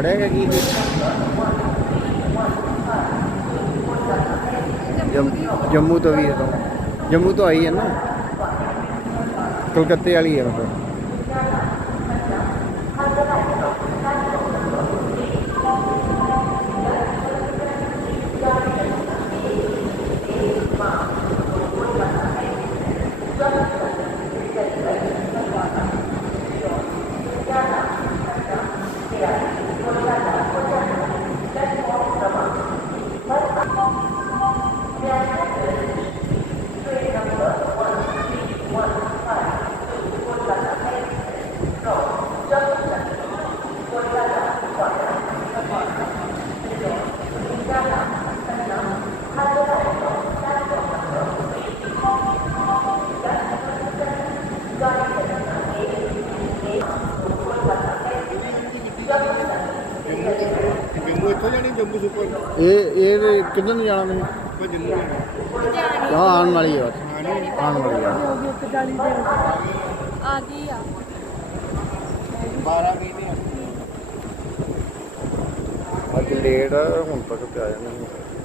फड़ेगा कि जम्मू तो भी है तो जम्मू तो आई है ना कलकत्ते वाली है मतलब ये किधर नहीं जाना नहीं यहाँ आने वाली है आने वाली है अज लेट है हूँ तक पे आ जाने